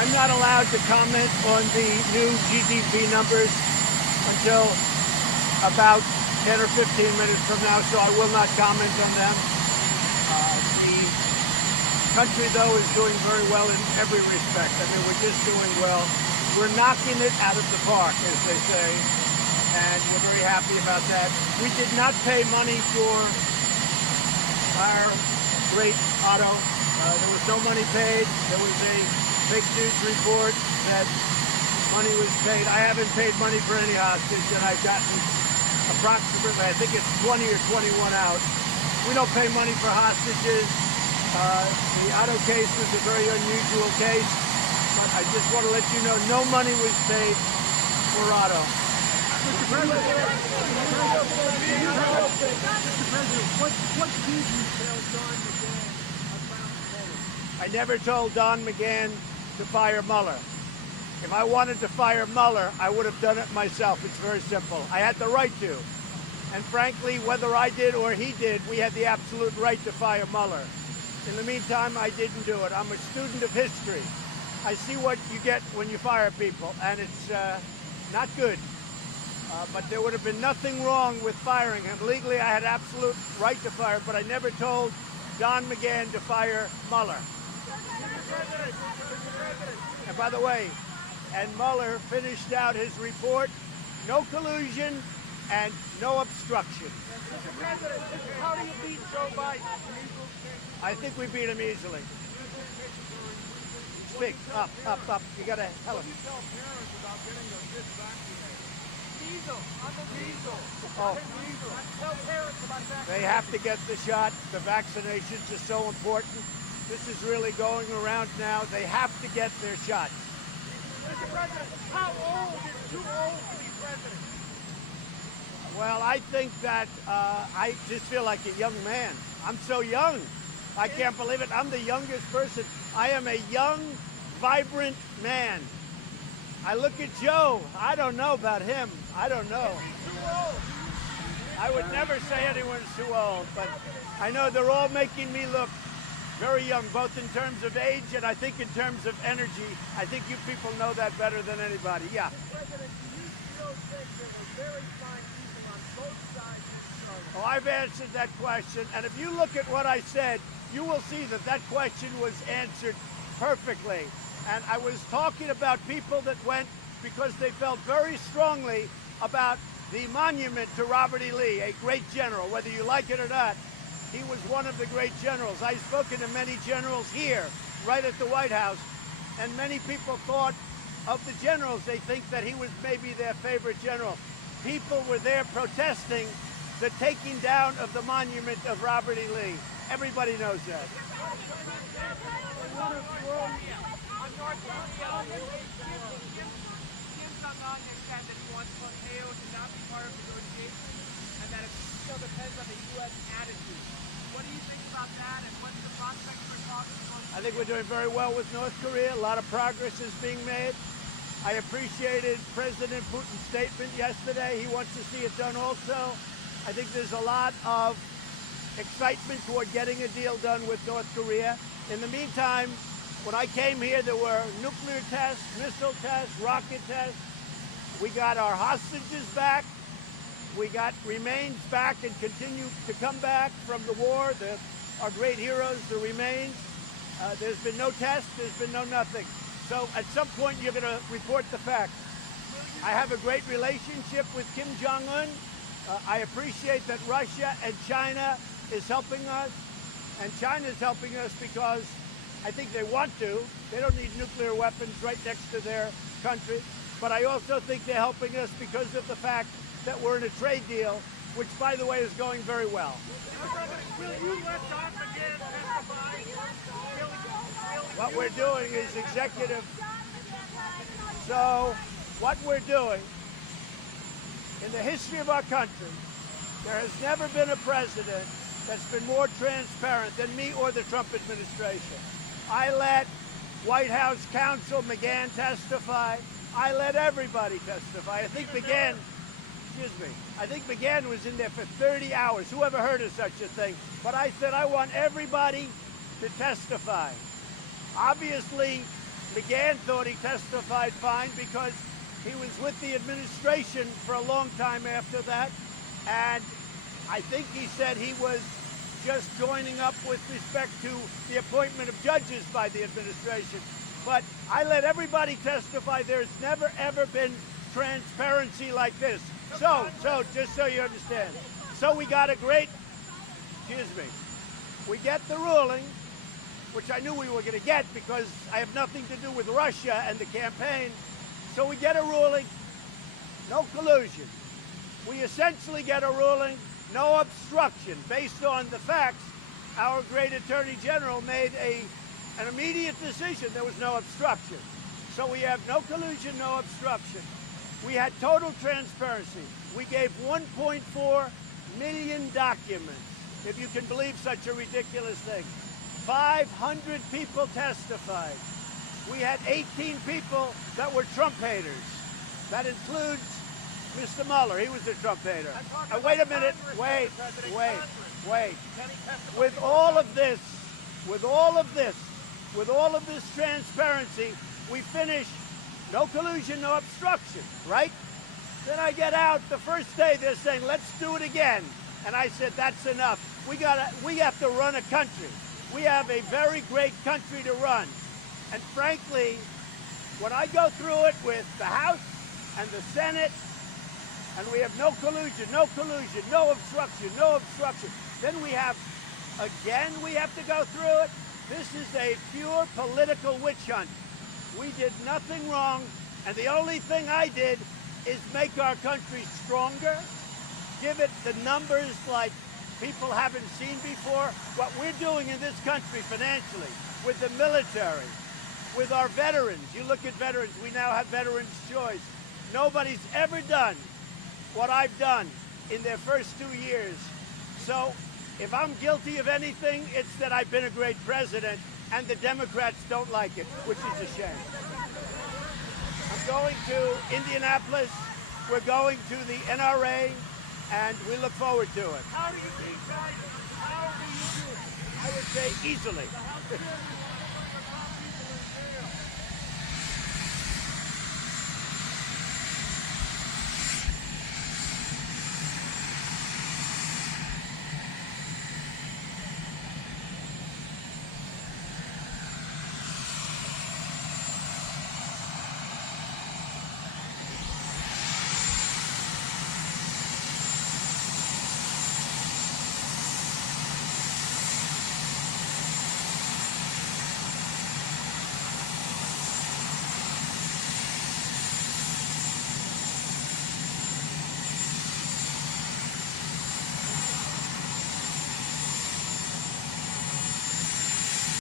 I'm not allowed to comment on the new GDP numbers until about 10 or 15 minutes from now, so I will not comment on them. The country, though, is doing very well in every respect. I mean, we're just doing well. We're knocking it out of the park, as they say, and we're very happy about that. We did not pay money for our great Otto. There was no money paid. There was a fake news report that money was paid. I haven't paid money for any hostage, and I've gotten approximately, I think it's 20 or 21 out. We don't pay money for hostages. The Otto case was a very unusual case, but I just want to let you know no money was paid for Otto. Mr. President, what did you tell Don McGahn about Mueller? I never told Don McGahn to fire Mueller. If I wanted to fire Mueller, I would have done it myself. It's very simple. I had the right to. And frankly, whether I did or he did, we had the absolute right to fire Mueller. In the meantime, I didn't do it. I'm a student of history. I see what you get when you fire people, and it's not good. But there would have been nothing wrong with firing him. Legally, I had absolute right to fire, but I never told Don McGahn to fire Mueller. And by the way, and Mueller finished out his report, no collusion and no obstruction. Mr. President, how do you beat Joe Biden? I think we beat him easily. Speak, up. You gotta tell him. What do you tell parents about getting their kids vaccinated? Diesel, on the diesel. Oh. Tell parents about that. They have to get the shot. The vaccinations are so important. This is really going around now. They have to get their shots. Mr. President, how old is too old to be president? Well, I think that I just feel like a young man. I'm so young. I can't believe it. I'm the youngest person. I am a young, vibrant man. I look at Joe. I don't know about him. I don't know. Too old. I would never say anyone's too old, but I know they're all making me look very young, both in terms of age and I think in terms of energy. I think you people know that better than anybody. Yeah. President, do you still think there were very fine people on both sides of the struggle? Oh, I've answered that question, and if you look at what I said, you will see that that question was answered perfectly. And I was talking about people that went because they felt very strongly about the monument to Robert E. Lee, a great general. Whether you like it or not, he was one of the great generals. I've spoken to many generals here, right at the White House, and many people thought of the generals. They think that he was maybe their favorite general. People were there protesting the taking down of the monument of Robert E. Lee. Everybody knows that. Kim Jong-un has said that he wants Pompeo to not be part of negotiations and that it still depends on the U.S. attitude. What do you think about that, and what's the prospect for talks going I think we're doing very well with North Korea. A lot of progress is being made. I appreciated President Putin's statement yesterday. He wants to see it done also. I think there's a lot of excitement toward getting a deal done with North Korea. In the meantime, when I came here, there were nuclear tests, missile tests, rocket tests. We got our hostages back. We got remains back and continue to come back from the war. Our great heroes, the remains. There's been no tests. There's been no nothing. So at some point, you're going to report the facts. I have a great relationship with Kim Jong-un. I appreciate that Russia and China is helping us. And China is helping us because I think they want to. They don't need nuclear weapons right next to their country. But I also think they're helping us because of the fact that we're in a trade deal, which, by the way, is going very well. Will you let Don McGahn testify? What we're doing is executive. So what we're doing, in the history of our country, there has never been a president that's been more transparent than me or the Trump administration. I let White House counsel McGahn testify. I let everybody testify. I think McGahn was in there for 30 hours. Who ever heard of such a thing? But I said I want everybody to testify. Obviously, McGahn thought he testified fine because he was with the administration for a long time after that. And I think he said he was just joining up with respect to the appointment of judges by the administration. But I let everybody testify. There's never, ever been transparency like this. So just so you understand. So we got a great, we get the ruling, which I knew we were going to get because I have nothing to do with Russia and the campaign. So we get a ruling, no collusion. We essentially get a ruling, no obstruction. Based on the facts, our great Attorney General made an immediate decision. There was no obstruction. So we have no collusion, no obstruction. We had total transparency. We gave 1.4 million documents, if you can believe such a ridiculous thing. 500 people testified. We had 18 people that were Trump haters. That includes Mr. Mueller. He was a Trump hater. And wait a minute. Wait. With all of this transparency, we finish no collusion, no obstruction, right? Then I get out the first day, they're saying, let's do it again. And I said, that's enough. We have to run a country. We have a very great country to run. And frankly, when I go through it with the House and the Senate, and we have no collusion, no obstruction, then we have to go through it. This is a pure political witch hunt. We did nothing wrong, and the only thing I did is make our country stronger, give it the numbers like people haven't seen before. What we're doing in this country financially, with the military, with our veterans. You look at veterans, we now have Veterans Choice. Nobody's ever done what I've done in their first 2 years. So if I'm guilty of anything, it's that I've been a great president, and the Democrats don't like it, which is a shame. I'm going to Indianapolis. We're going to the NRA, and we look forward to it. How do you think, guys? How do you do it? I would say easily.